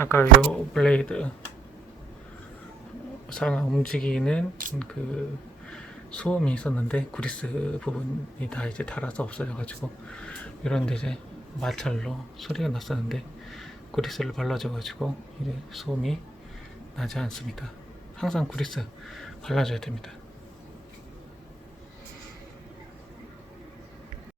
아까 요 블레이드 상하 움직이는 그 소음이 있었는데 그리스 부분이 다 이제 닳아서 없어져가지고 이런데 이제 마찰로 소리가 났었는데 그리스를 발라줘가지고 이제 소음이 나지 않습니다. 항상 그리스 발라줘야 됩니다.